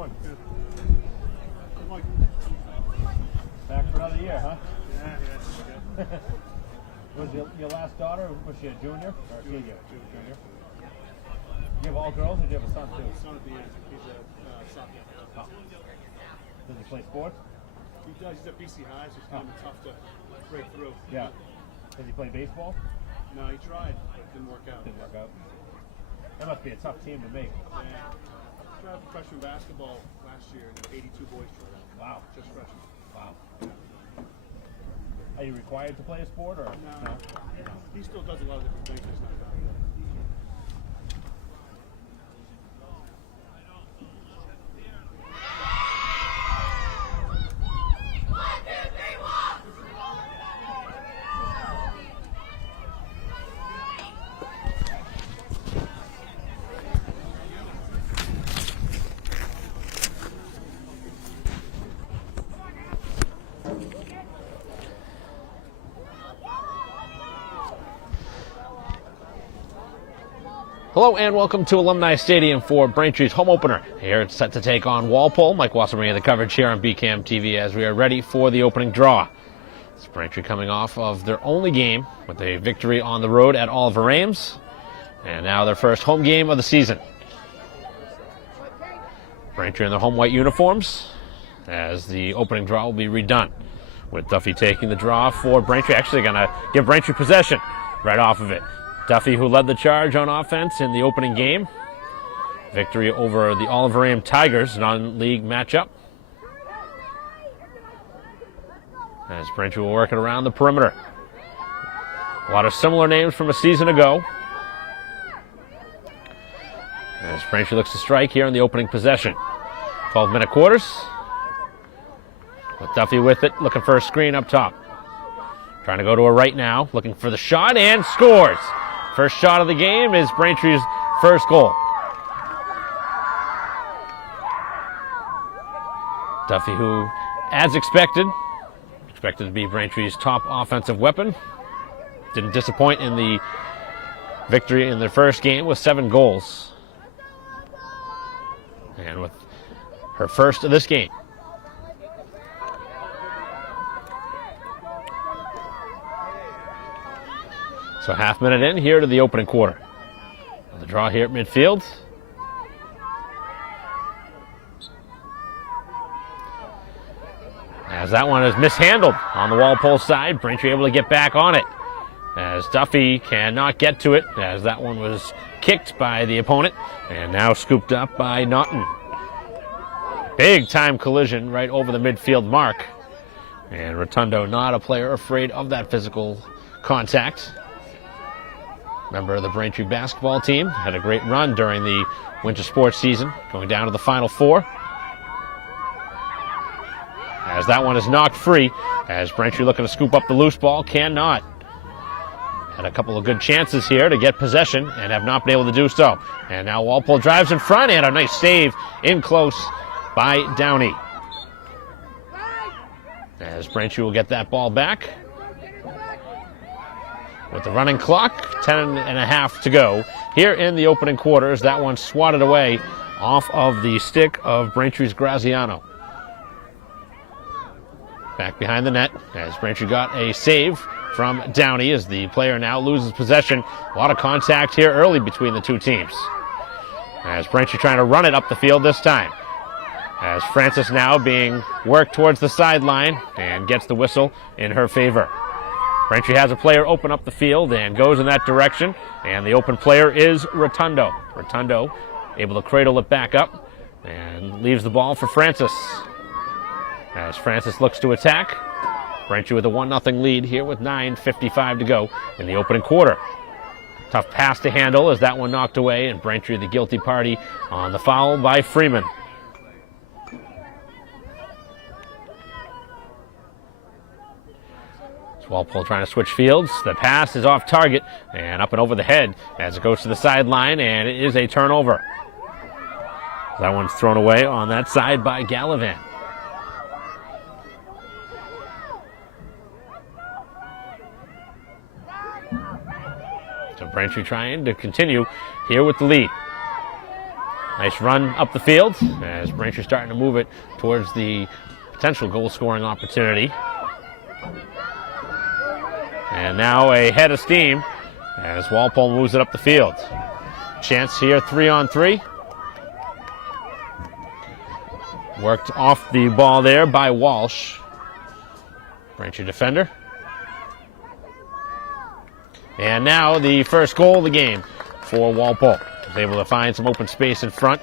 doing? Good. Back for another year, huh? Yeah. Was your last daughter, was she a junior or a senior? Junior. You have all girls or do you have a son too? Son at the end. He's a son. Oh. Does he play sports? He does. He's at BC High, so it's kind of tough to break through. Yeah. Does he play baseball? No, he tried, but it didn't work out. Didn't work out. That must be a tough team to make. Yeah. I tried freshman basketball last year, and 82 boys tried out. Wow. Just freshmen. Wow. Are you required to play a sport or no? He still does a lot of different things. It's not bad. Hello and welcome to Alumni Stadium for Braintree's home opener. Here it's set to take on Walpole. Mike Wasser bringing the coverage here on BCAM TV as we are ready for the opening draw. It's Braintree coming off of their only game with a victory on the road at Oliver Ames, and now their first home game of the season. Braintree in their home white uniforms as the opening draw will be redone, with Duffy taking the draw for Braintree. Actually going to give Braintree possession right off of it. Duffy, who led the charge on offense in the opening game. Victory over the Oliver Ames Tigers, non-league matchup. As Braintree will work it around the perimeter. A lot of similar names from a season ago. As Braintree looks to strike here in the opening possession. 12-minute quarters. With Duffy with it, looking for a screen up top. Trying to go to a right now, looking for the shot, and scores! First shot of the game is Braintree's first goal. Duffy, who, as expected to be Braintree's top offensive weapon, didn't disappoint in the victory in their first game with 7 goals. And with her first of this game. So half minute in here to the opening quarter. The draw here at midfield. As that one is mishandled on the Walpole side, Braintree able to get back on it. As Duffy cannot get to it, as that one was kicked by the opponent, and now scooped up by Naughton. Big time collision right over the midfield mark. And Rotundo, not a player afraid of that physical contact. Member of the Braintree basketball team, had a great run during the winter sports season, going down to the Final Four. As that one is knocked free, as Braintree looking to scoop up the loose ball, cannot. Had a couple of good chances here to get possession and have not been able to do so. And now Walpole drives in front, and a nice save in close by Downey. As Braintree will get that ball back. With the running clock, 10 and a half to go. Here in the opening quarters, that one swatted away off of the stick of Braintree's Graziano. Back behind the net, as Braintree got a save from Downey as the player now loses possession. A lot of contact here early between the two teams. As Braintree trying to run it up the field this time. As Francis now being worked towards the sideline and gets the whistle in her favor. Braintree has a player open up the field and goes in that direction, and the open player is Rotundo. Rotundo able to cradle it back up and leaves the ball for Francis. As Francis looks to attack, Braintree with a 1-0 lead here with 9:55 to go in the opening quarter. Tough pass to handle as that one knocked away, and Braintree the guilty party on the foul by Freeman. Walpole trying to switch fields. The pass is off target and up and over the head as it goes to the sideline, and it is a turnover. That one's thrown away on that side by Gallivan. So Braintree trying to continue here with the lead. Nice run up the field as Braintree starting to move it towards the potential goal-scoring opportunity. And now a head of steam as Walpole moves it up the field. Chance here, 3-on-3. Worked off the ball there by Walsh. Braintree defender. And now the first goal of the game for Walpole. Was able to find some open space in front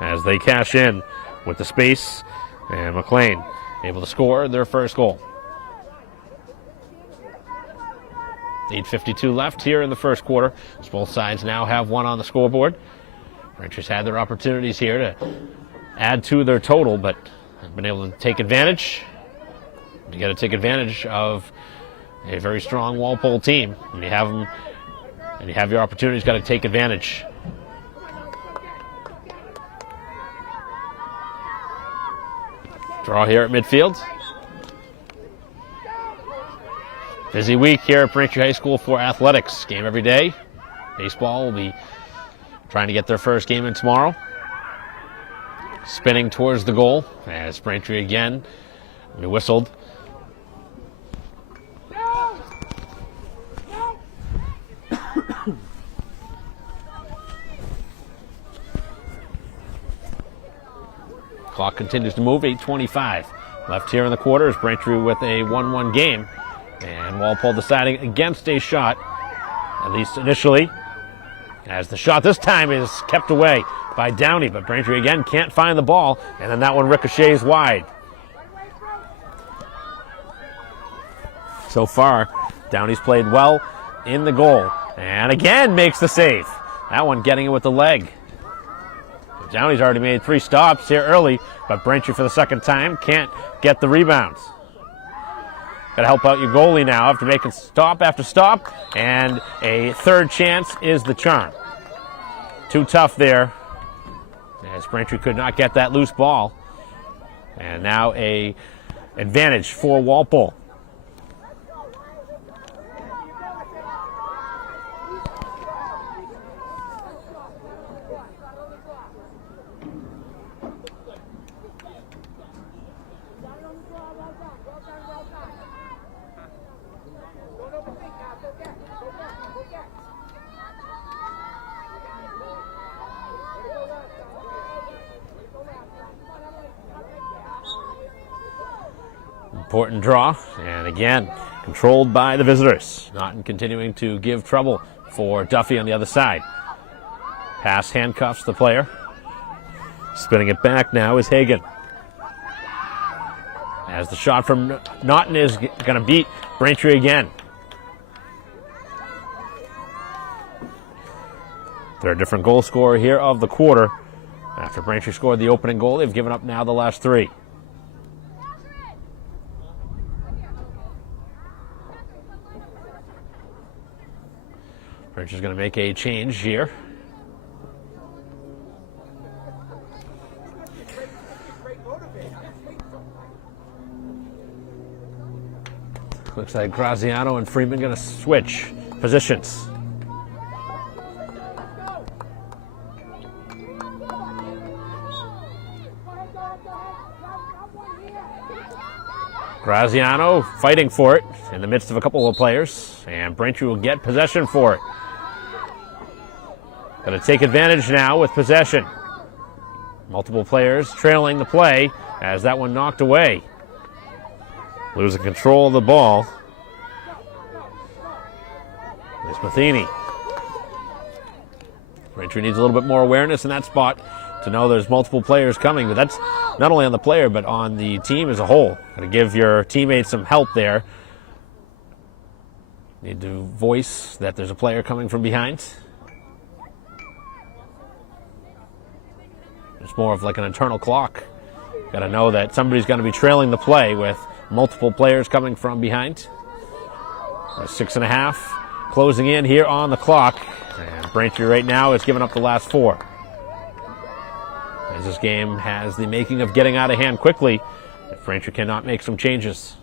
as they cash in with the space. And McLean able to score their first goal. 8:52 left here in the first quarter. As both sides now have one on the scoreboard. Braintree's had their opportunities here to add to their total, but have been able to take advantage. You got to take advantage of a very strong Walpole team. When you have them, and you have your opportunities, got to take advantage. Draw here at midfield. Busy week here at Braintree High School for athletics. Game every day. Baseball will be trying to get their first game in tomorrow. Spinning towards the goal as Braintree again. We whistled. Clock continues to move, 8:25 left here in the quarter as Braintree with a 1-1 game. And Walpole deciding against a shot, at least initially, as the shot this time is kept away by Downey, but Braintree again can't find the ball, and then that one ricochets wide. So far, Downey's played well in the goal, and again makes the save. That one getting it with the leg. Downey's already made 3 stops here early, but Braintree for the second time can't get the rebounds. Got to help out your goalie now after making stop after stop, and a third chance is the charm. Too tough there, as Braintree could not get that loose ball. And now a advantage for Walpole. Important draw, and again, controlled by the visitors. Naughton continuing to give trouble for Duffy on the other side. Pass handcuffs the player. Spinning it back now is Hagan. As the shot from Naughton is going to beat Braintree again. Third different goal scorer here of the quarter. After Braintree scored the opening goal, they've given up now the last 3. Braintree's going to make a change here. Looks like Graziano and Freeman going to switch positions. Graziano fighting for it in the midst of a couple of players, and Braintree will get possession for it. Going to take advantage now with possession. Multiple players trailing the play as that one knocked away. Losing control of the ball is Matheny. Braintree needs a little bit more awareness in that spot to know there's multiple players coming, but that's not only on the player but on the team as a whole. Got to give your teammates some help there. Need to voice that there's a player coming from behind. It's more of like an internal clock. Got to know that somebody's going to be trailing the play with multiple players coming from behind. 6.5 closing in here on the clock. And Braintree right now is giving up the last 4. As this game has the making of getting out of hand quickly if Braintree cannot make some changes.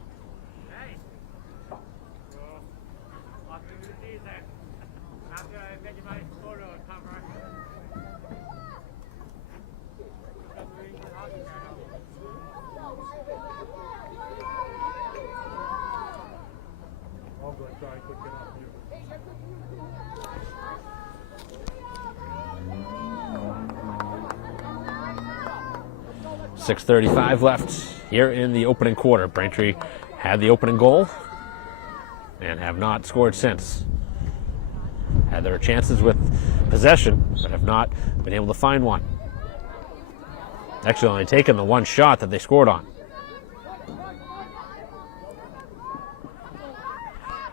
6:35 left here in the opening quarter. Braintree had the opening goal and have not scored since. Had their chances with possession, but have not been able to find one. Actually only taken the one shot that they scored on.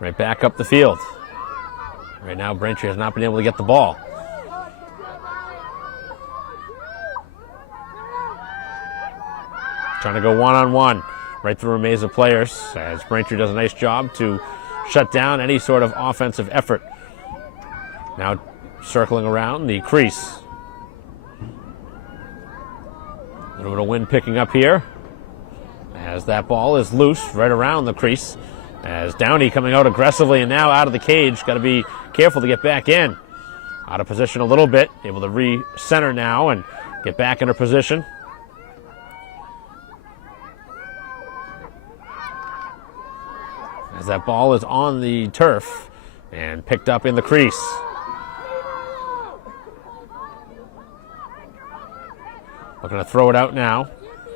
Right back up the field. Right now Braintree has not been able to get the ball. Trying to go one-on-one right through a maze of players as Braintree does a nice job to shut down any sort of offensive effort. Now circling around the crease. A little bit of wind picking up here as that ball is loose right around the crease. As Downey coming out aggressively and now out of the cage. Got to be careful to get back in. Out of position a little bit. Able to re-center now and get back into position. As that ball is on the turf and picked up in the crease. Looking to throw it out now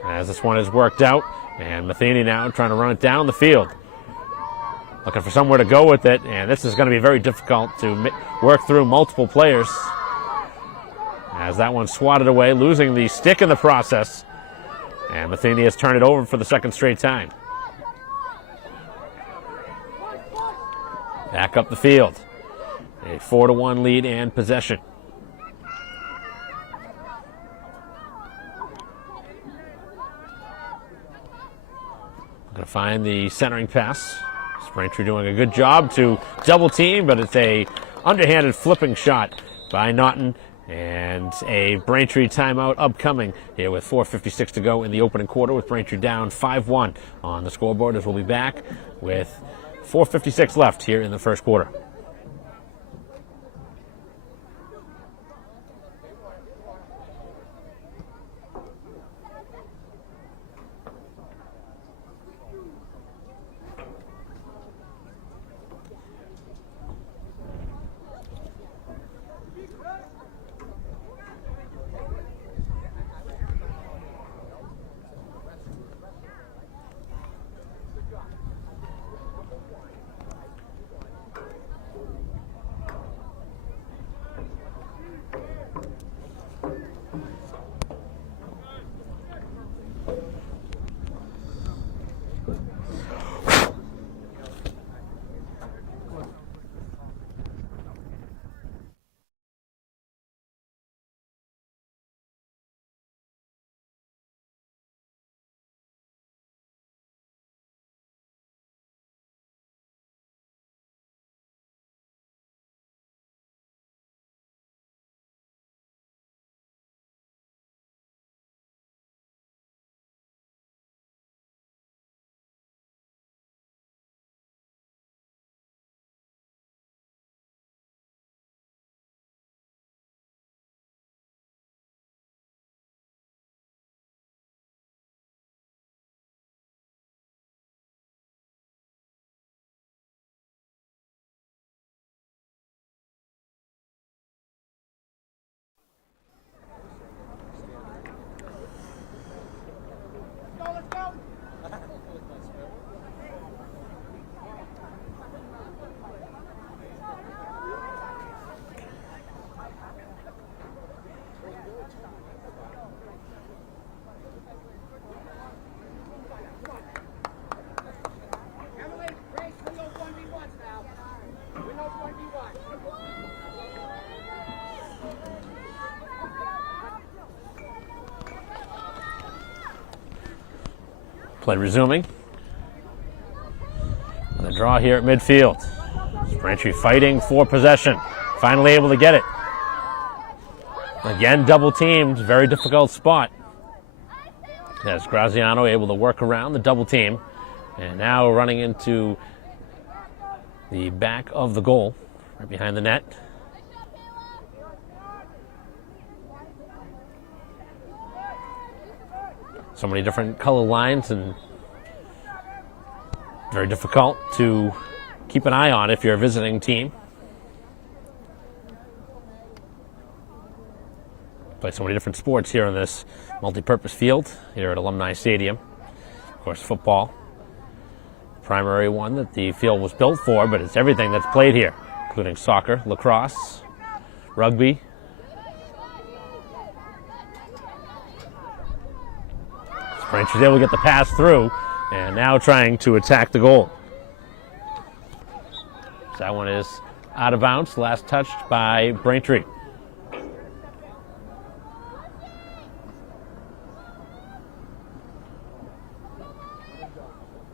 as this one is worked out. And Matheny now trying to run it down the field. Looking for somewhere to go with it, and this is going to be very difficult to work through multiple players. As that one swatted away, losing the stick in the process. And Matheny has turned it over for the second straight time. Back up the field. A 4-1 lead and possession. Going to find the centering pass. Braintree doing a good job to double team, but it's a underhanded flipping shot by Naughton, and a Braintree timeout upcoming here with 4:56 to go in the opening quarter, with Braintree down 5-1 on the scoreboard, as we'll be back with 4:56 left here in the first quarter. Play resuming. And the draw here at midfield. Braintree fighting for possession. Finally able to get it. Again, double teamed. Very difficult spot. As Graziano able to work around the double team. And now running into the back of the goal. Right behind the net. So many different color lines, and very difficult to keep an eye on if you're a visiting team. Play so many different sports here on this multi-purpose field here at Alumni Stadium. Of course, football, primary one that the field was built for, but it's everything that's played here, including soccer, lacrosse, rugby. Braintree's able to get the pass through, and now trying to attack the goal. So that one is out of bounds, last touched by Braintree.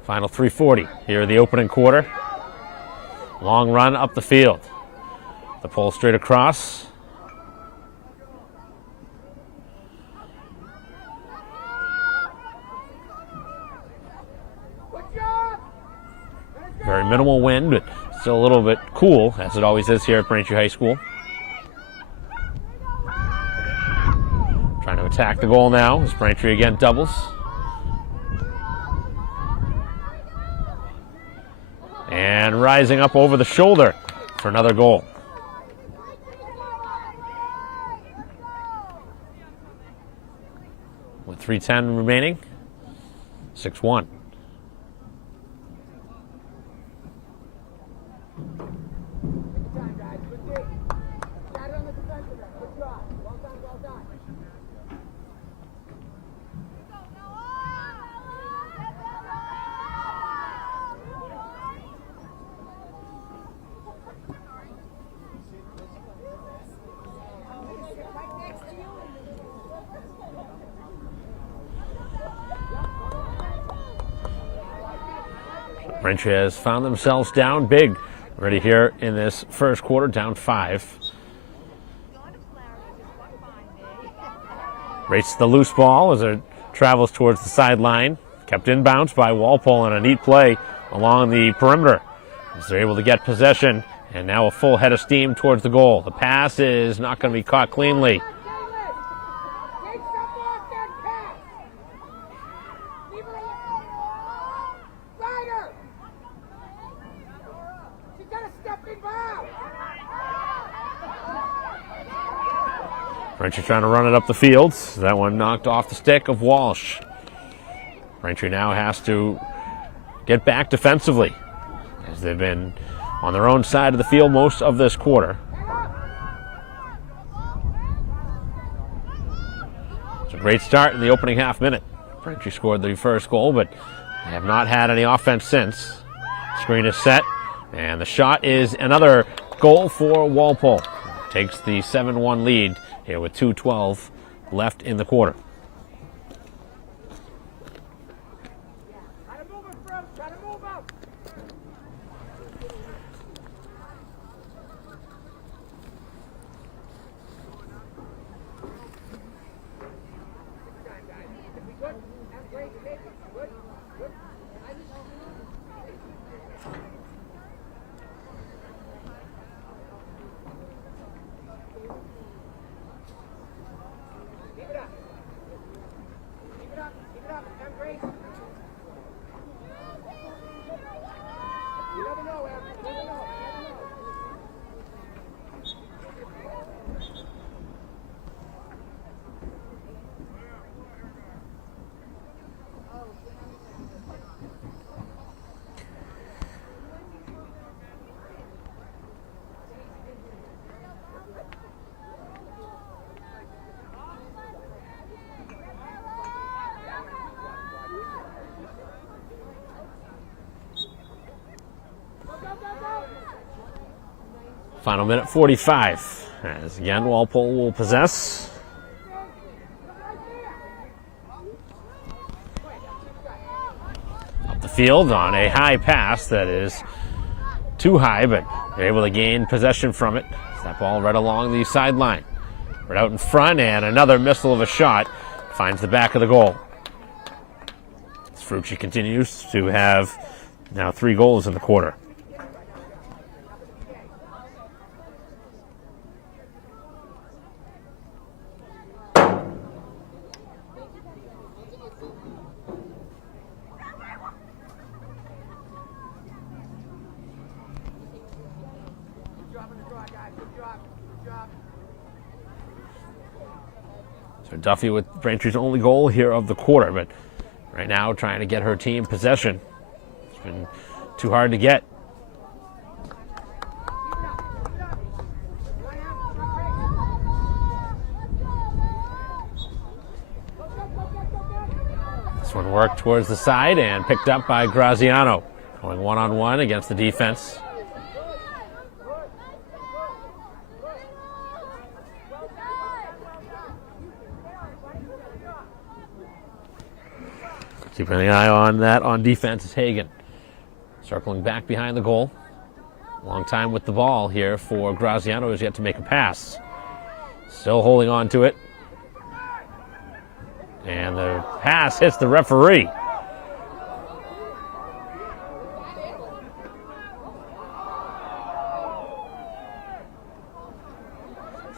Final 3:40 here in the opening quarter. Long run up the field. The pole straight across. Very minimal wind, but still a little bit cool, as it always is here at Braintree High School. Trying to attack the goal now as Braintree again doubles. And rising up over the shoulder for another goal. With 3:10 remaining, 6-1. Braintree has found themselves down big already here in this first quarter, down 5. Races the loose ball as it travels towards the sideline. Kept inbounds by Walpole and a neat play along the perimeter as they're able to get possession, and now a full head of steam towards the goal. The pass is not going to be caught cleanly. Braintree trying to run it up the field. That one knocked off the stick of Walsh. Braintree now has to get back defensively, as they've been on their own side of the field most of this quarter. It's a great start in the opening half minute. Braintree scored the first goal, but they have not had any offense since. Screen is set, and the shot is another goal for Walpole. Takes the 7-1 lead here with 2:12 left in the quarter. Final minute 45, as again Walpole will possess. Up the field on a high pass that is too high, but they're able to gain possession from it. That ball right along the sideline. Right out in front, and another missile of a shot finds the back of the goal. Frucci continues to have now 3 goals in the quarter. Duffy with Braintree's only goal here of the quarter, but right now trying to get her team possession. It's been too hard to get. This one worked towards the side and picked up by Graziano. Going one-on-one against the defense. Keeping an eye on that on defense is Hagan. Circling back behind the goal. Long time with the ball here for Graziano, who's yet to make a pass. Still holding on to it. And the pass hits the referee.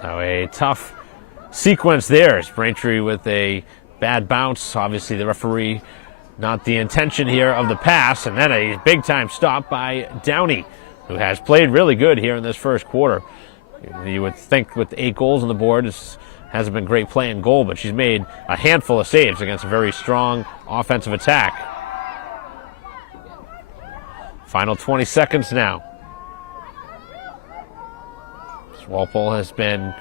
So a tough sequence there. As Braintree with a bad bounce. Obviously the referee, not the intention here of the pass. And then a big time stop by Downey, who has played really good here in this first quarter. You would think with 8 goals on the board, this hasn't been great play in goal, but she's made a handful of saves against a very strong offensive attack. Final 20 seconds now. Walpole has been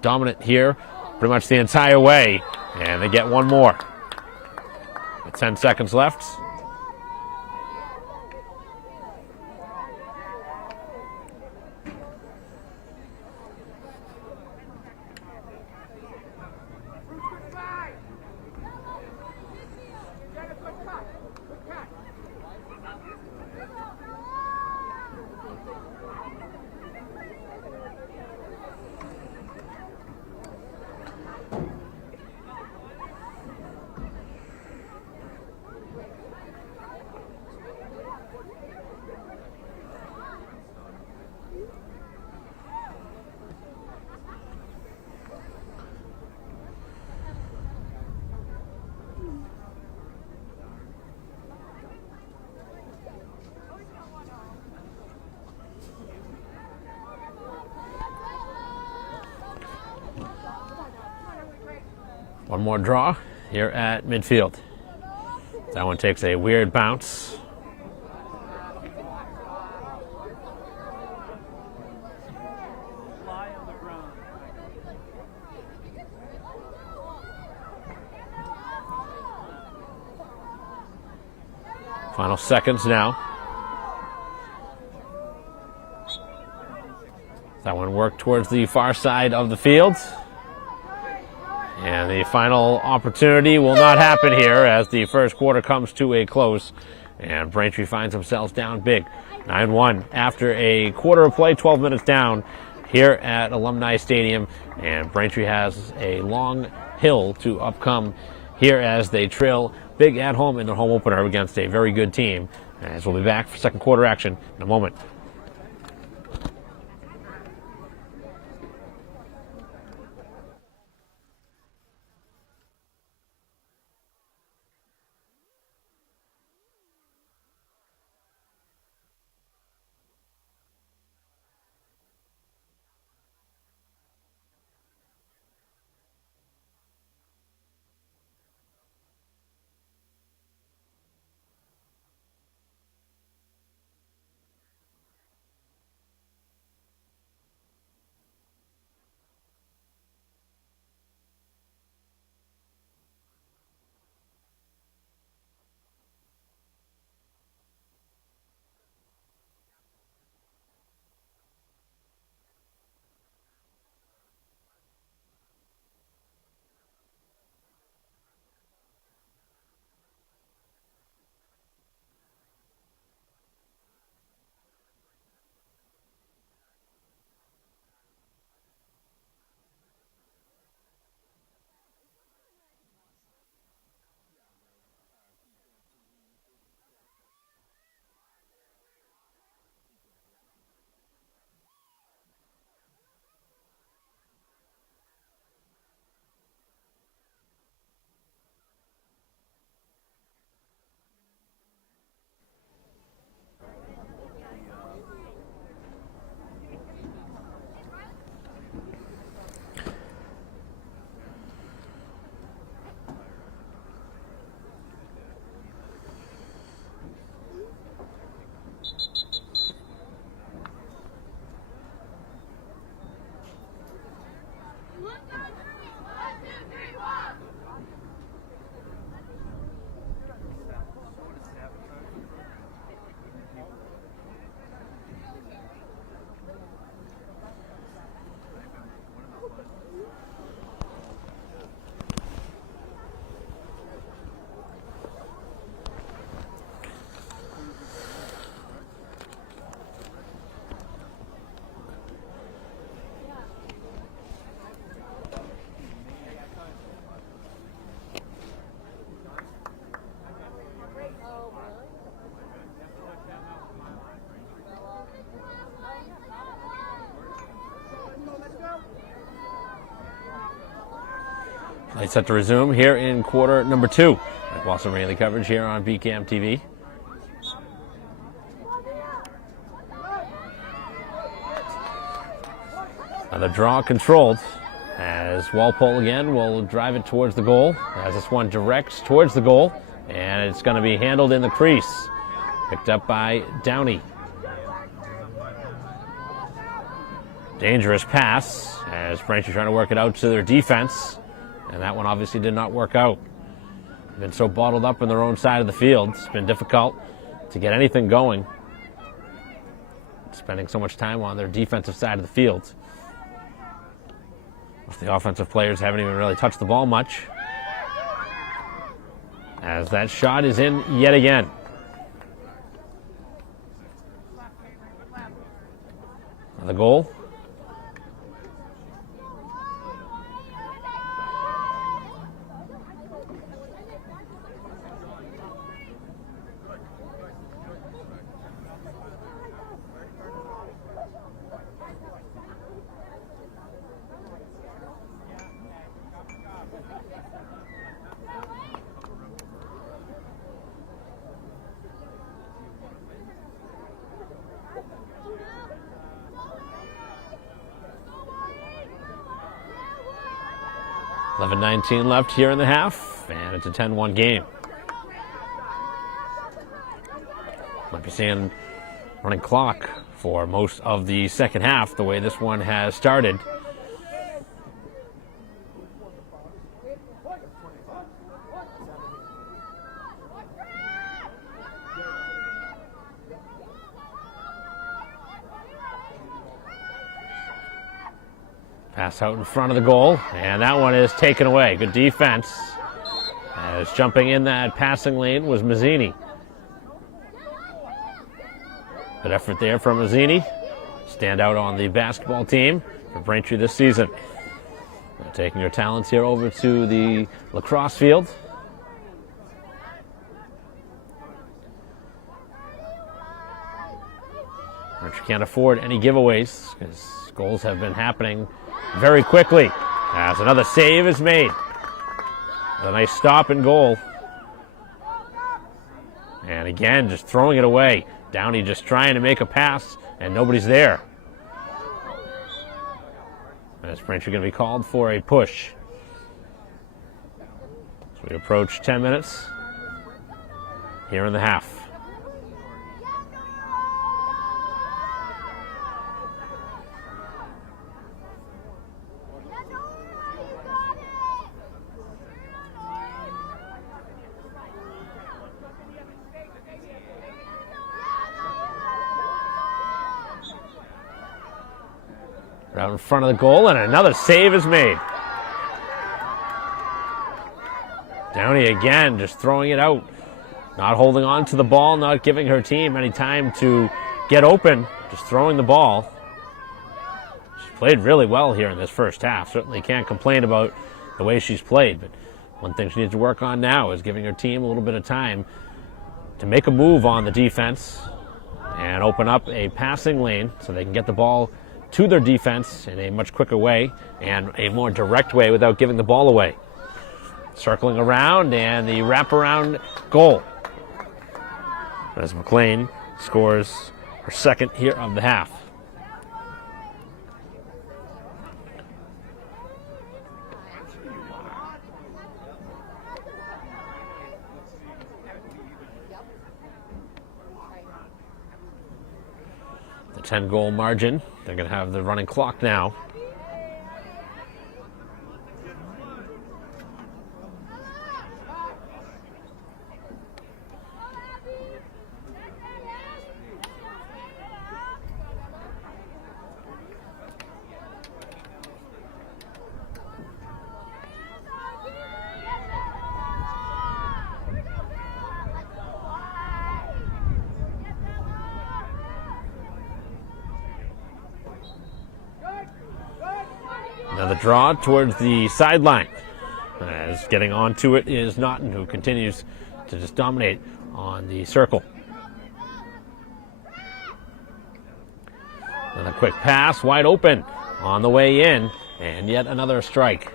dominant here pretty much the entire way, and they get one more. With 10 seconds left. One more draw here at midfield. That one takes a weird bounce. Final seconds now. That one worked towards the far side of the field. And the final opportunity will not happen here as the first quarter comes to a close. And Braintree finds themselves down big. 9-1 after a quarter of play, 12 minutes down here at Alumni Stadium. And Braintree has a long hill to upcome here as they trail big at home in their home opener against a very good team. As we'll be back for second quarter action in a moment. Play set to resume here in quarter number 2. Mike Walson bringing the coverage here on BCAM TV. Another draw controlled as Walpole again will drive it towards the goal as this one directs towards the goal, and it's going to be handled in the crease. Picked up by Downey. Dangerous pass as Braintree trying to work it out to their defense, and that one obviously did not work out. They've been so bottled up in their own side of the field, it's been difficult to get anything going, spending so much time on their defensive side of the field. The offensive players haven't even really touched the ball much, as that shot is in yet again. The goal. .19 left here in the half, and it's a 10-1 game. Might be seeing running clock for most of the second half, the way this one has started. Pass out in front of the goal, and that one is taken away. Good defense. As jumping in that passing lane was Mazzini. Good effort there from Mazzini. Stand out on the basketball team for Braintree this season. Taking your talents here over to the lacrosse field. Braintree can't afford any giveaways because goals have been happening very quickly, as another save is made. A nice stop and goal. And again, just throwing it away. Downey just trying to make a pass, and nobody's there. As Braintree going to be called for a push. So we approach 10 minutes here in the half. Out in front of the goal, and another save is made. Downey again, just throwing it out. Not holding on to the ball, not giving her team any time to get open, just throwing the ball. She played really well here in this first half. Certainly can't complain about the way she's played, but one thing she needs to work on now is giving her team a little bit of time to make a move on the defense and open up a passing lane so they can get the ball to their defense in a much quicker way and a more direct way without giving the ball away. Circling around, and the wraparound goal as McLean scores her second here of the half. The 10-goal margin. They're going to have the running clock now. Another draw towards the sideline. As getting onto it is Naughton, who continues to just dominate on the circle. Another quick pass, wide open on the way in, and yet another strike.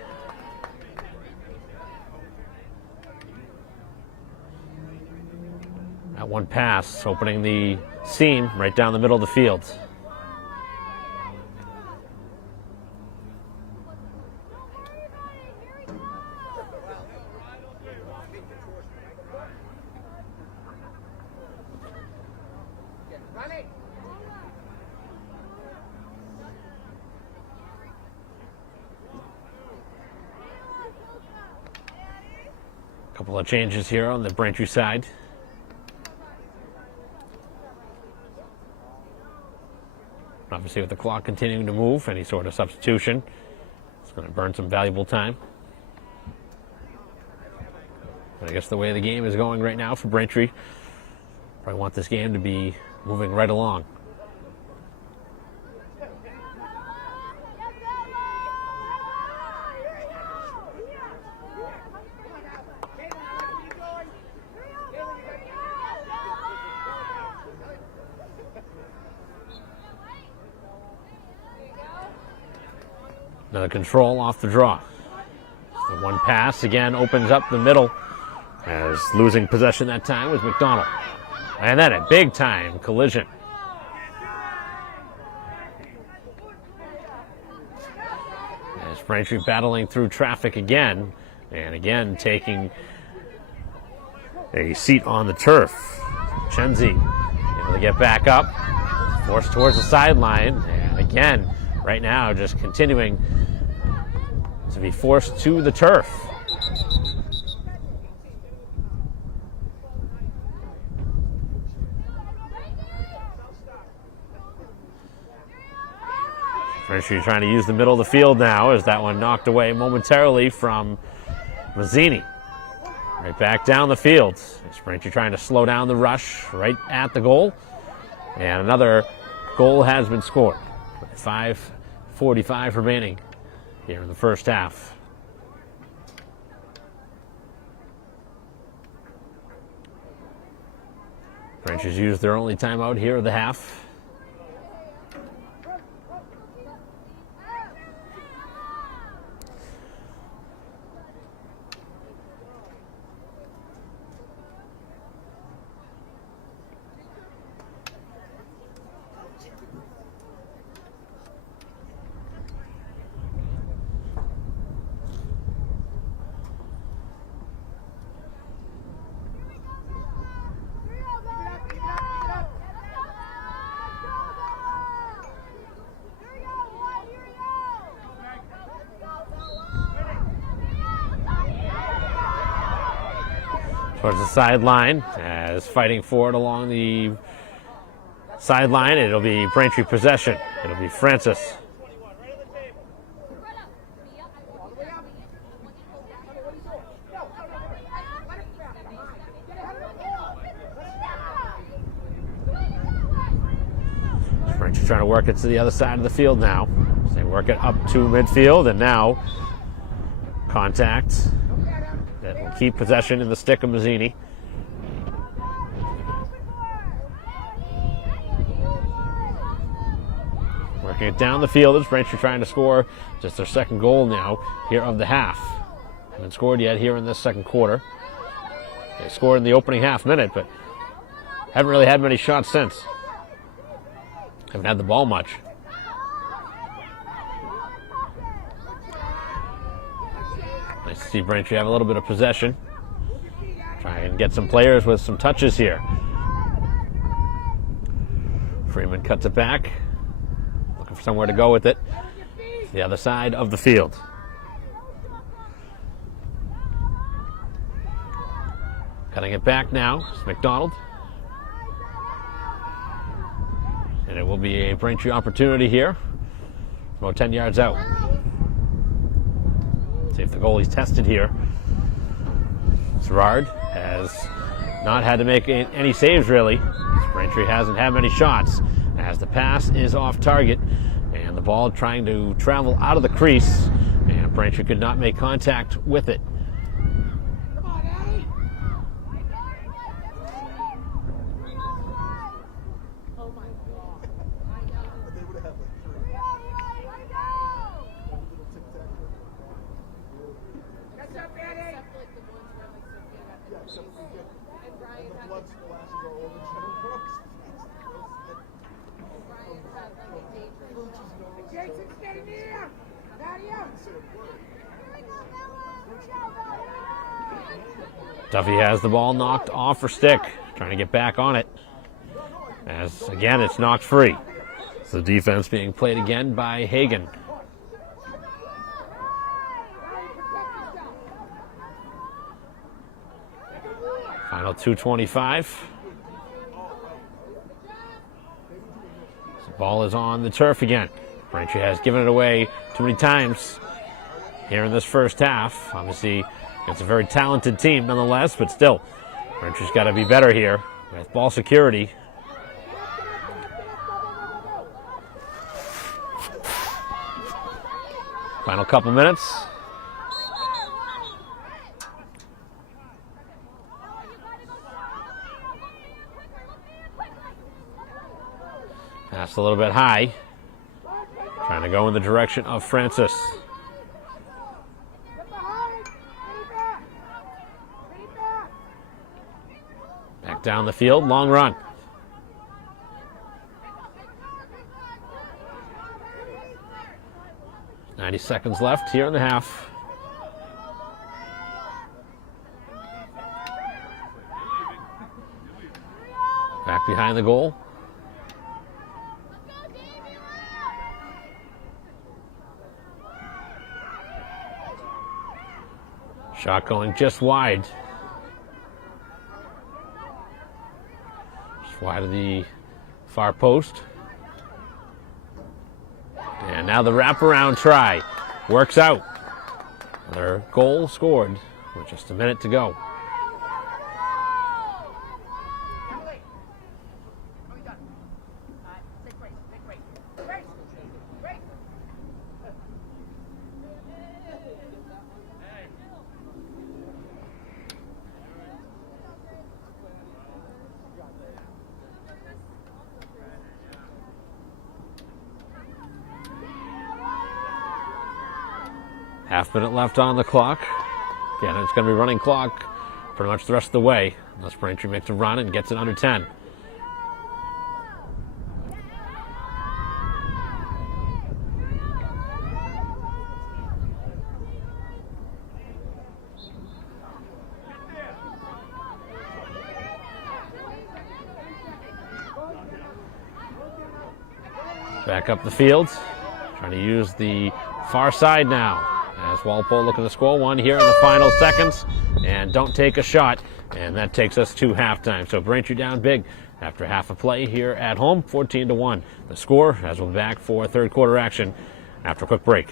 That one pass opening the seam right down the middle of the field. Couple of changes here on the Braintree side. Obviously with the clock continuing to move, any sort of substitution is going to burn some valuable time. But I guess the way the game is going right now for Braintree, probably want this game to be moving right along. Another control off the draw. The one pass again opens up the middle, as losing possession that time was McDonald. And then a big time collision. As Braintree battling through traffic again, and again taking a seat on the turf. Chenzi able to get back up, forced towards the sideline, and again, right now, just continuing to be forced to the turf. Braintree trying to use the middle of the field now as that one knocked away momentarily from Mazzini. Right back down the field. As Braintree trying to slow down the rush right at the goal. And another goal has been scored. 5:45 remaining here in the first half. Braintree's used their only timeout here of the half. Towards the sideline, as fighting for it along the sideline, it'll be Braintree possession. It'll be Francis. Braintree trying to work it to the other side of the field now. So they work it up to midfield, and now contact. That will keep possession in the stick of Mazzini. Working it down the field as Braintree trying to score just their second goal now here of the half. Haven't scored yet here in this second quarter. They scored in the opening half minute, but haven't really had many shots since. Haven't had the ball much. Nice to see Braintree have a little bit of possession. Try and get some players with some touches here. Freeman cuts it back. Looking for somewhere to go with it. The other side of the field. Cutting it back now is McDonald. And it will be a Braintree opportunity here. About 10 yards out. See if the goalie's tested here. Gerard has not had to make any saves really. Braintree hasn't had many shots as the pass is off target and the ball trying to travel out of the crease, and Braintree could not make contact with it. Duffy has the ball knocked off her stick, trying to get back on it. As again, it's knocked free. So the defense being played again by Hagen. Final 2:25. The ball is on the turf again. Braintree has given it away too many times here in this first half. Obviously, it's a very talented team nonetheless, but still, Braintree's got to be better here with ball security. Final couple minutes. Pass a little bit high. Trying to go in the direction of Francis. Back down the field, long run. .90 seconds left here in the half. Back behind the goal. Shot going just wide. Just wide of the far post. And now the wraparound try works out. Another goal scored with just a minute to go. Half minute left on the clock. Again, it's going to be running clock pretty much the rest of the way, unless Braintree makes a run and gets it under 10. Back up the field, trying to use the far side now. As Walpole looking to score one here in the final seconds. And don't take a shot. And that takes us to halftime. So Braintree down big after half a play here at home, 14-1. The score, as we'll be back for third quarter action after a quick break.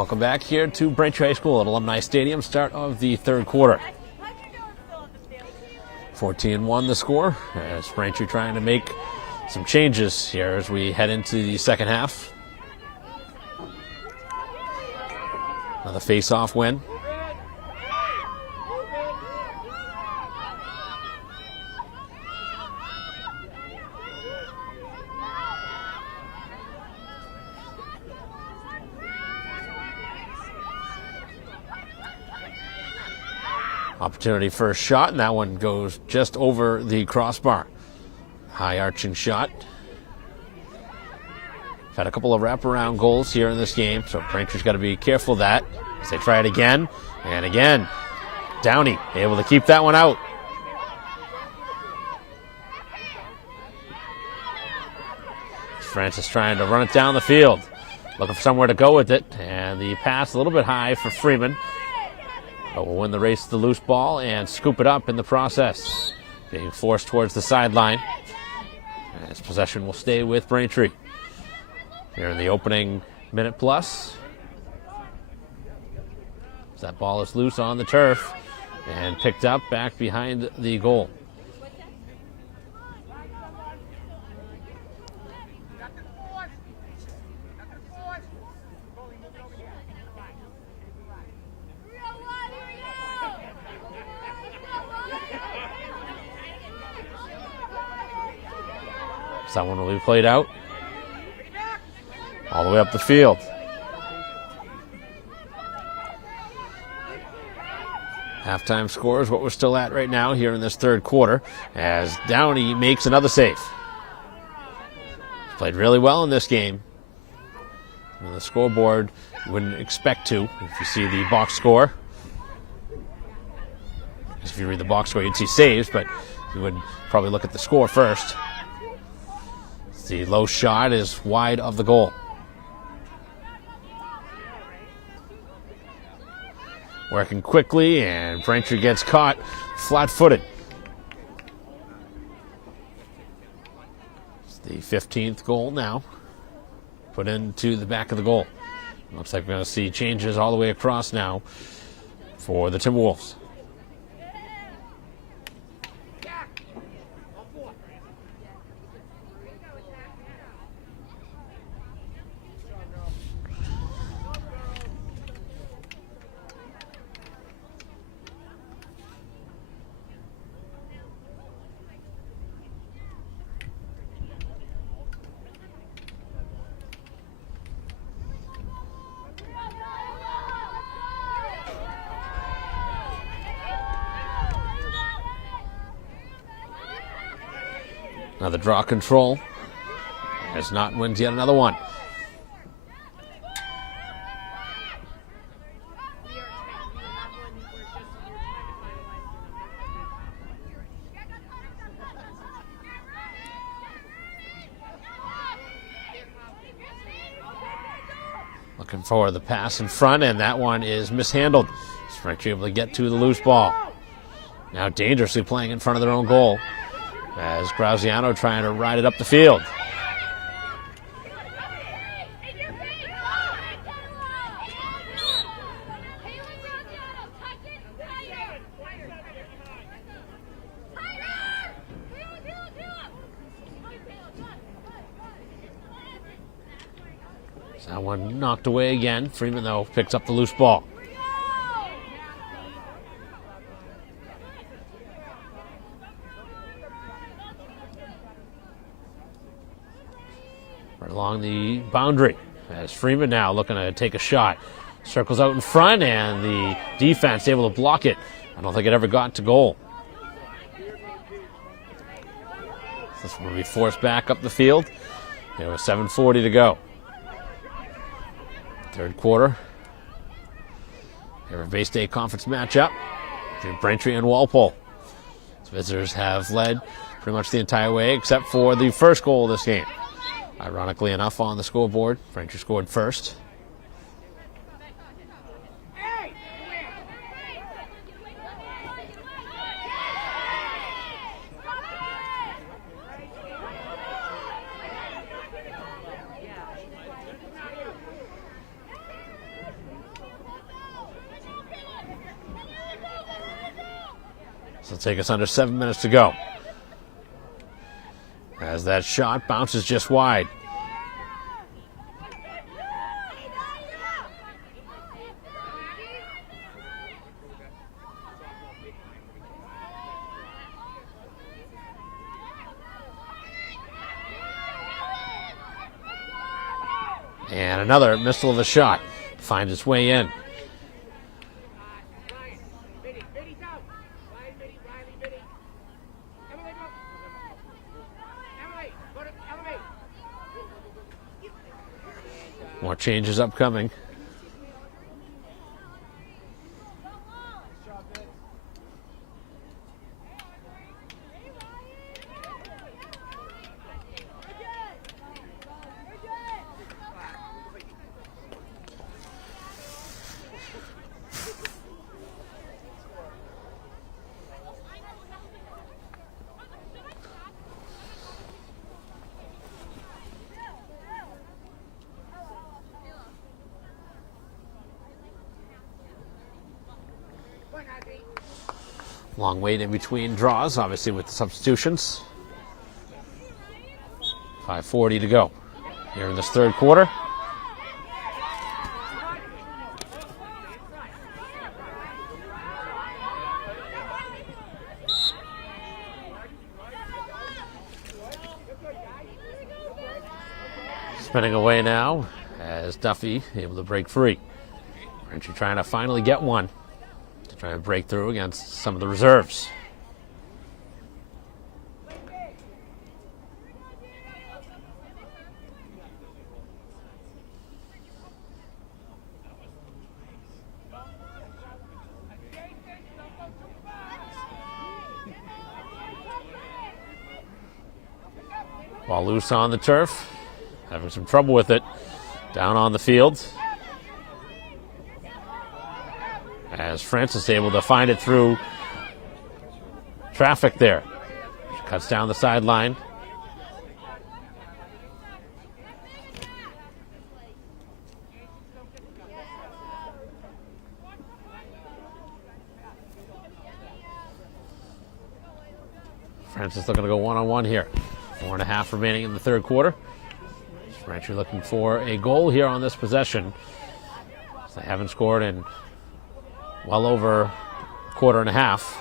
Welcome back here to Braintree High School at Alumni Stadium, start of the third quarter. 14-1 the score, as Braintree trying to make some changes here as we head into the second half. Another face-off win. Opportunity for a shot, and that one goes just over the crossbar. High arching shot. Had a couple of wraparound goals here in this game, so Braintree's got to be careful of that as they try it again and again. Downey able to keep that one out. Francis trying to run it down the field, looking for somewhere to go with it, and the pass a little bit high for Freeman. But will win the race to the loose ball and scoop it up in the process. Being forced towards the sideline. As possession will stay with Braintree. Here in the opening minute plus. As that ball is loose on the turf and picked up back behind the goal. That one will be played out all the way up the field. Halftime score is what we're still at right now here in this third quarter as Downey makes another save. He's played really well in this game. And the scoreboard, you wouldn't expect to if you see the box score. If you read the box score, you'd see saves, but you would probably look at the score first. The low shot is wide of the goal. Working quickly, and Braintree gets caught flat-footed. It's the 15th goal now, put into the back of the goal. Looks like we're going to see changes all the way across now for the Timberwolves. Another draw control. As Knott wins yet another one. Looking for the pass in front, and that one is mishandled. Braintree able to get to the loose ball. Now dangerously playing in front of their own goal. As Graziano trying to ride it up the field. So that one knocked away again. Freeman, though, picks up the loose ball. Along the boundary as Freeman now looking to take a shot. Circles out in front, and the defense able to block it. I don't think it ever got to goal. This one will be forced back up the field. There was 7:40 to go. Third quarter. Here a Base Day Conference matchup between Braintree and Walpole. The visitors have led pretty much the entire way except for the first goal of this game. Ironically enough, on the scoreboard, Braintree scored first. This will take us under 7 minutes to go. As that shot bounces just wide. And another missile of a shot finds its way in. More changes upcoming. Long wait in between draws, obviously with the substitutions. 5:40 to go here in this third quarter. Spinning away now as Duffy able to break free. Braintree trying to finally get one. Trying to break through against some of the reserves. Ball loose on the turf. Having some trouble with it. Down on the field. As Francis able to find it through traffic there. She cuts down the sideline. Francis looking to go one-on-one here. 4.5 remaining in the third quarter. Braintree looking for a goal here on this possession. They haven't scored in well over a quarter and a half.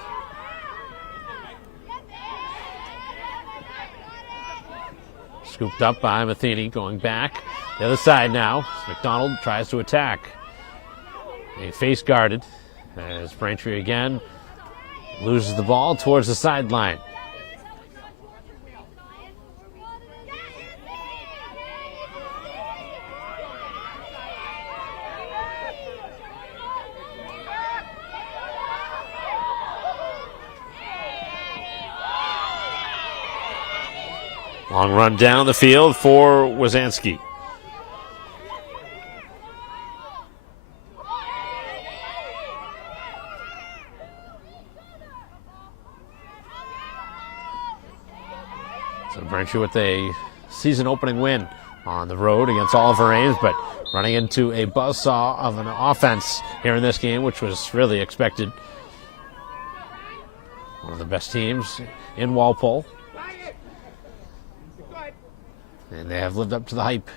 Scooped up by Matheny, going back. The other side now. McDonald tries to attack. A face guarded as Braintree again loses the ball towards the sideline. Long run down the field for Wazanski. So Braintree with a season opening win on the road against Oliver Ames, but running into a buzzsaw of an offense here in this game, which was really expected. One of the best teams in Walpole. And they have lived up to the hype.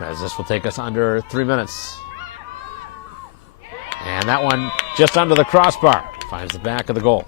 As this will take us under 3 minutes. And that one just under the crossbar. Finds the back of the goal.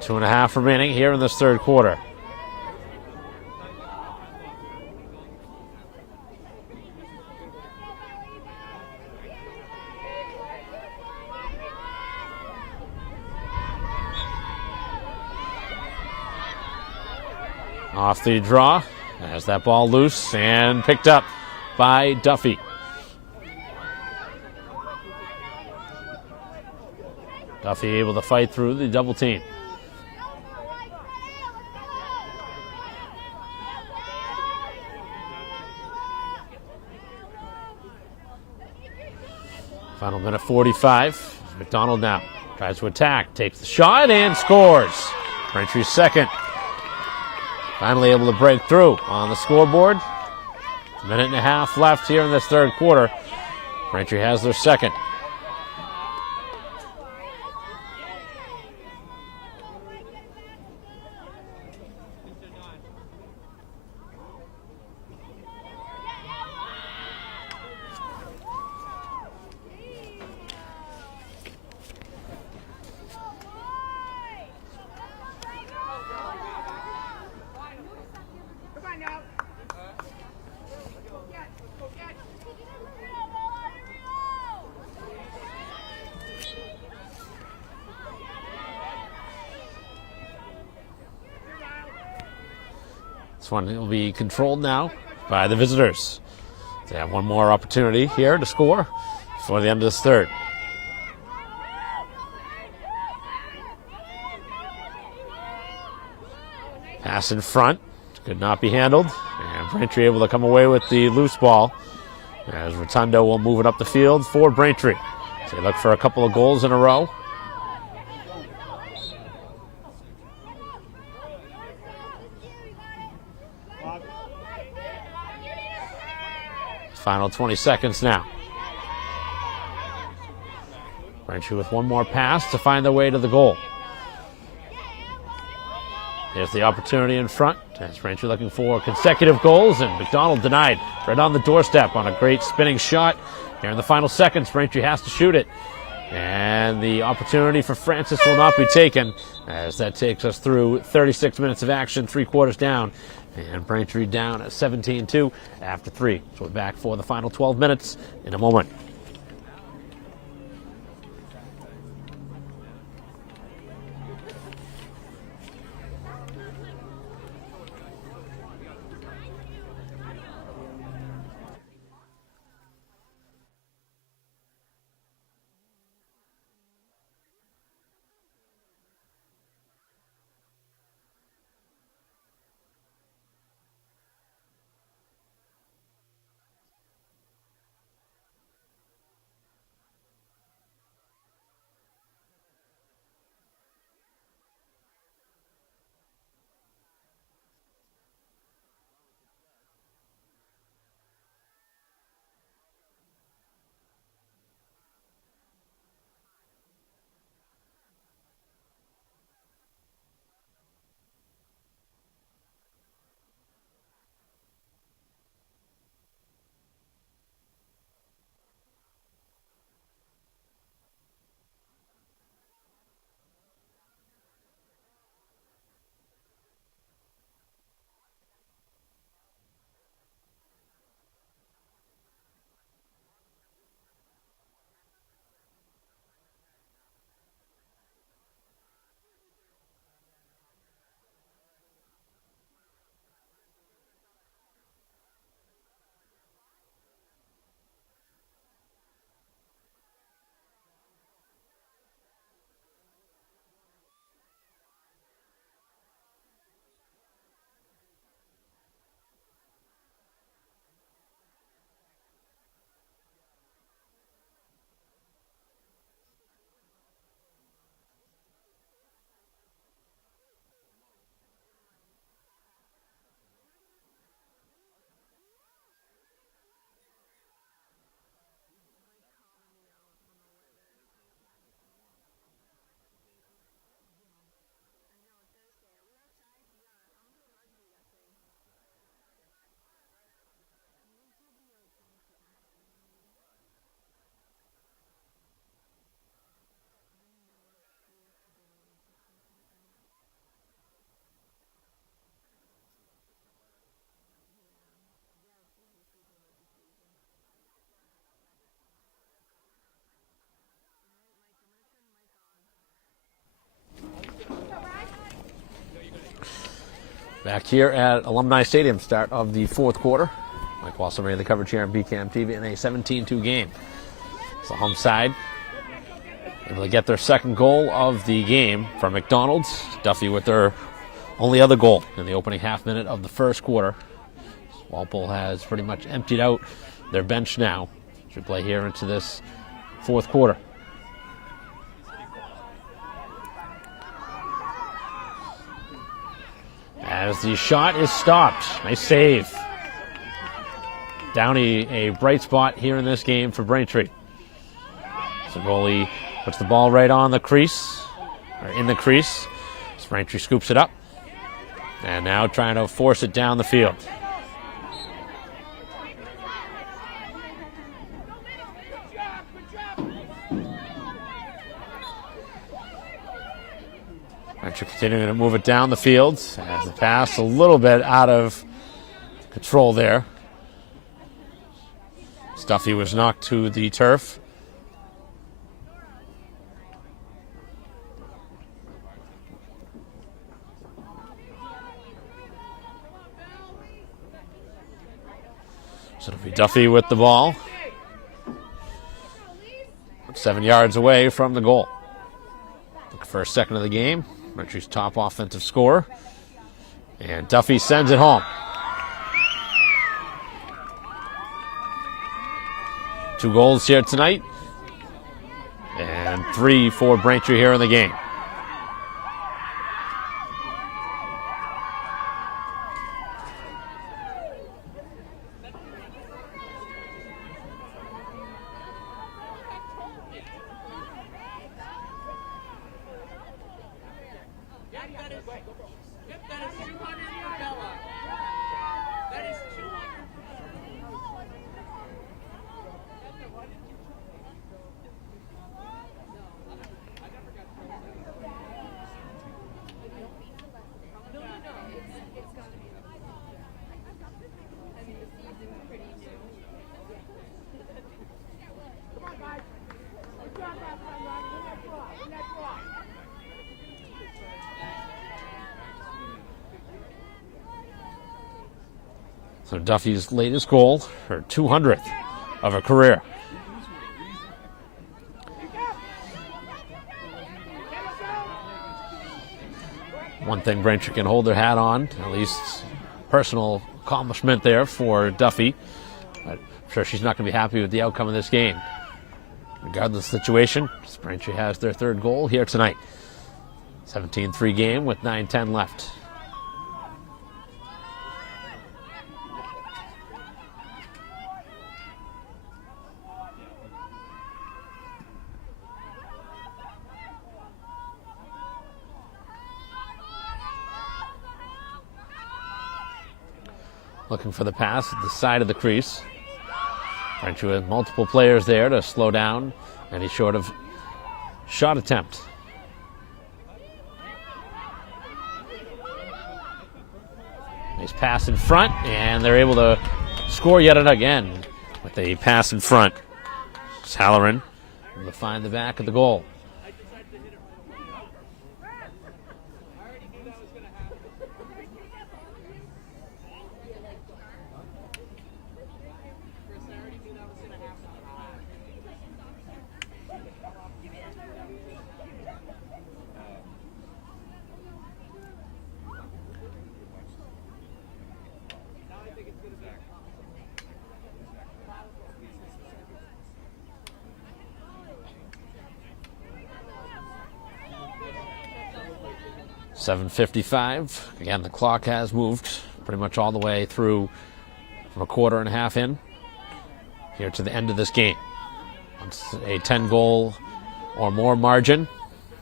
Two and a half remaining here in this third quarter. Off the draw, as that ball loose and picked up by Duffy. Duffy able to fight through the double team. Final minute 45. McDonald now tries to attack, takes the shot, and scores. Braintree's second. Finally able to break through on the scoreboard. A minute and a half left here in this third quarter. Braintree has their second. This one will be controlled now by the visitors. They have one more opportunity here to score before the end of this third. Pass in front, could not be handled, and Braintree able to come away with the loose ball as Rotundo will move it up the field for Braintree. So they look for a couple of goals in a row. Final 20 seconds now. Braintree with one more pass to find their way to the goal. Here's the opportunity in front. As Braintree looking for consecutive goals, and McDonald denied right on the doorstep on a great spinning shot. Here in the final seconds, Braintree has to shoot it. And the opportunity for Francis will not be taken, as that takes us through 36 minutes of action, 3 quarters down. And Braintree down at 17-2 after 3. So we're back for the final 12 minutes in a moment. Back here at Alumni Stadium, start of the fourth quarter. Mike Walson ran the coverage here on BCAM TV in a 17-2 game. It's the home side able to get their second goal of the game from McDonald's. Duffy with their only other goal in the opening half minute of the first quarter. Walpole has pretty much emptied out their bench now. Should play here into this fourth quarter. As the shot is stopped. Nice save. Downey, a bright spot here in this game for Braintree. So goalie puts the ball right on the crease, or in the crease. So Braintree scoops it up. And now trying to force it down the field. Braintree continuing to move it down the field. As the pass a little bit out of control there. Duffy was knocked to the turf. So it'll be Duffy with the ball. 7 yards away from the goal. Looking for a second of the game. Braintree's top offensive scorer. And Duffy sends it home. 2 goals here tonight. And 3 for Braintree here in the game. So Duffy's latest goal, her 200th of her career. One thing Braintree can hold their hat on, at least personal accomplishment there for Duffy. But I'm sure she's not going to be happy with the outcome of this game. Regardless of the situation, Braintree has their third goal here tonight. 17-3 game with 9:10 left. Looking for the pass at the side of the crease. Braintree with multiple players there to slow down any short of shot attempt. Nice pass in front, and they're able to score yet again with a pass in front. Halloran able to find the back of the goal. .7:55. Again, the clock has moved pretty much all the way through from a quarter and a half in here to the end of this game. Once a 10-goal or more margin,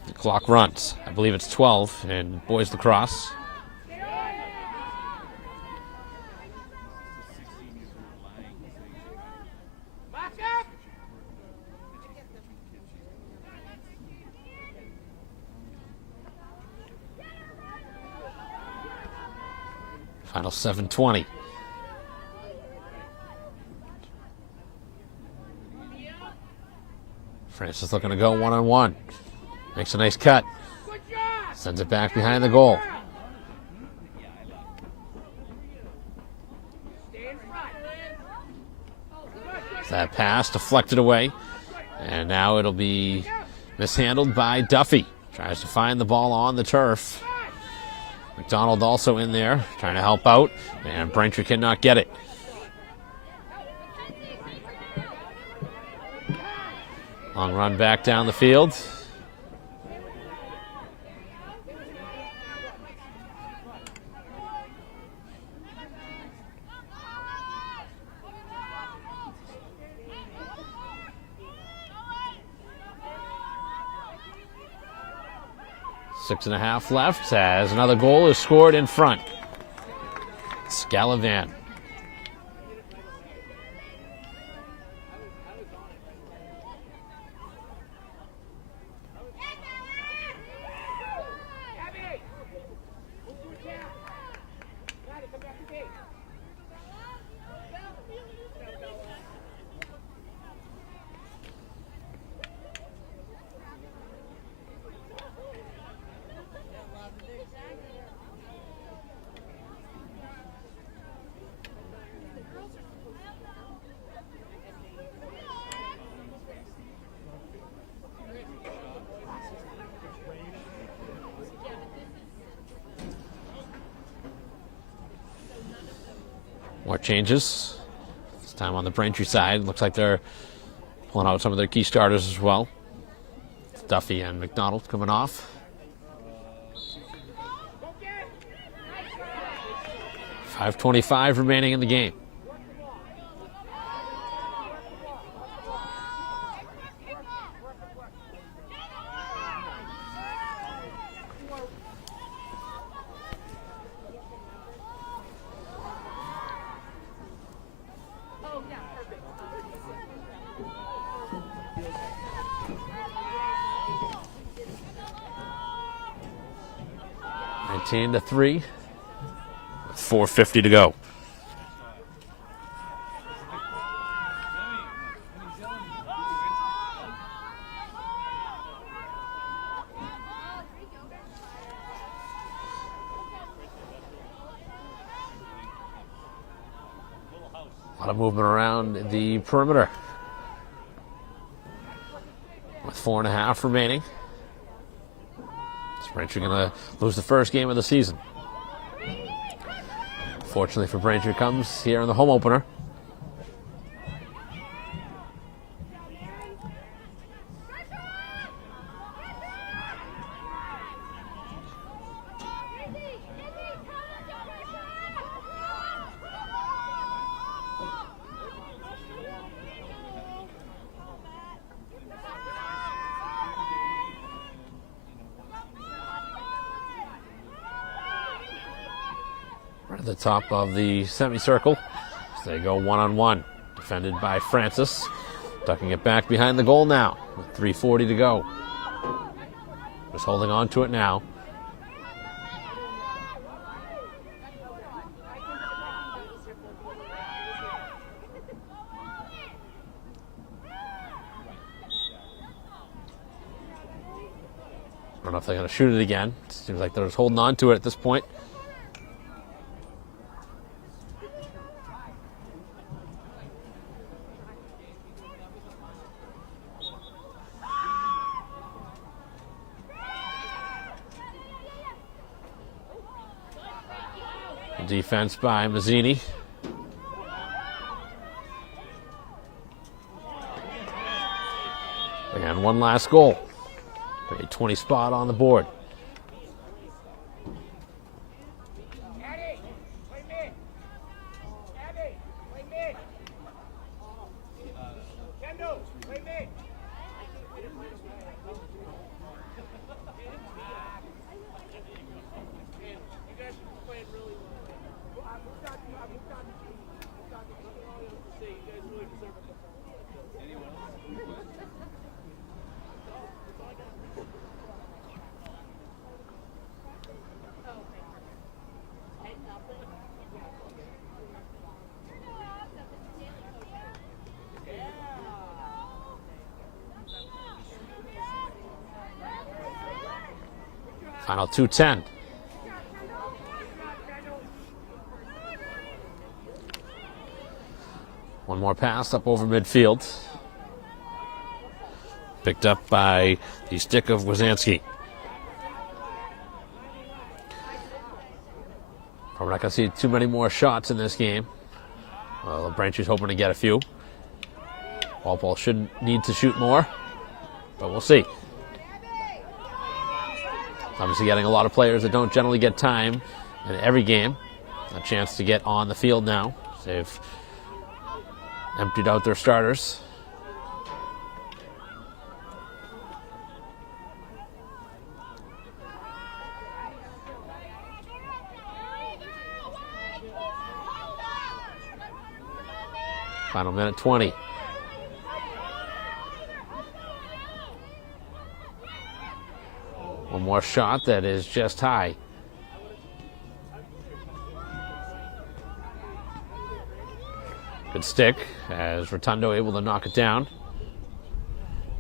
the clock runs. I believe it's 12 in boys lacrosse. Final 7:20. Francis looking to go one-on-one. Makes a nice cut. Sends it back behind the goal. That pass deflected away. And now it'll be Mishandled by Duffy. Tries to find the ball on the turf. McDonald also in there, trying to help out, and Braintree cannot get it. Long run back down the field. Six and a half left as another goal is scored in front. Scalavan. More changes. This time on the Braintree side. Looks like they're pulling out some of their key starters as well. Duffy and McDonald coming off. .5:25 remaining in the game. To 3, 4:50 to go. A lot of movement around the perimeter. With 4.5 remaining. Braintree going to lose the first game of the season. Fortunately for Braintree, comes here in the home opener. Right at the top of the semicircle. So they go one-on-one. Defended by Francis. Tucking it back behind the goal now. With 3:40 to go. Just holding on to it now. I don't know if they're going to shoot it again. Seems like they're just holding on to it at this point. Defense by Mazzini. And one last goal. A 20 spot on the board. Final 2:10. One more pass up over midfield. Picked up by the stick of Wazanski. Probably not going to see too many more shots in this game. Well, Braintree's hoping to get a few. Walpole shouldn't need to shoot more, but we'll see. Obviously getting a lot of players that don't generally get time in every game. A chance to get on the field now. They've emptied out their starters. Final minute 20. One more shot that is just high. Good stick as Rotundo able to knock it down.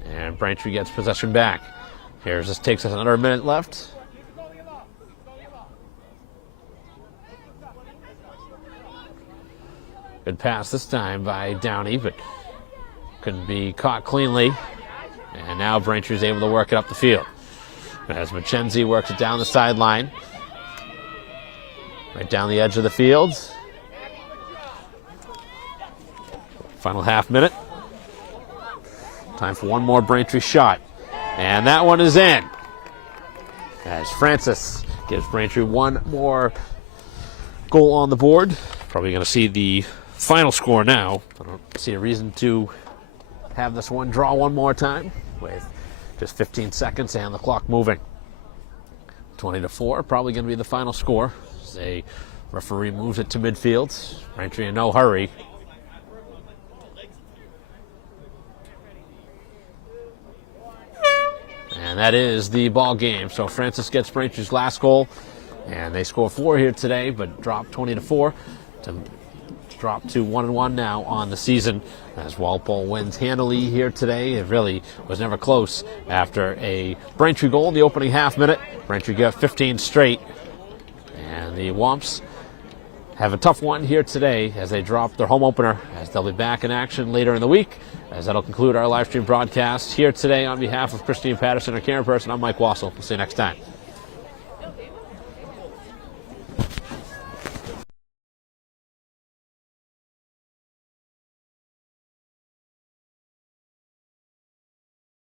And Braintree gets possession back. This takes us another minute left. Good pass this time by Downey, but couldn't be caught cleanly. And now Braintree is able to work it up the field. As Mackenzie works it down the sideline. Right down the edge of the field. Final half minute. Time for one more Braintree shot. And that one is in. As Francis gives Braintree one more goal on the board. Probably going to see the final score now. I don't see a reason to have this one draw one more time with just 15 seconds and the clock moving. 20-4, probably going to be the final score. As a referee moves it to midfield. Braintree in no hurry. And that is the ball game. So Francis gets Braintree's last goal, and they score 4 here today, but drop 20-4 to drop to 1-1 now on the season. As Walpole wins handily here today, it really was never close after a Braintree goal in the opening half minute. Braintree got 15 straight, and the Womps have a tough one here today as they drop their home opener, as they'll be back in action later in the week. As that'll conclude our live stream broadcast here today on behalf of Christine Patterson and Karen Person. I'm Mike Wassel. We'll see you next time.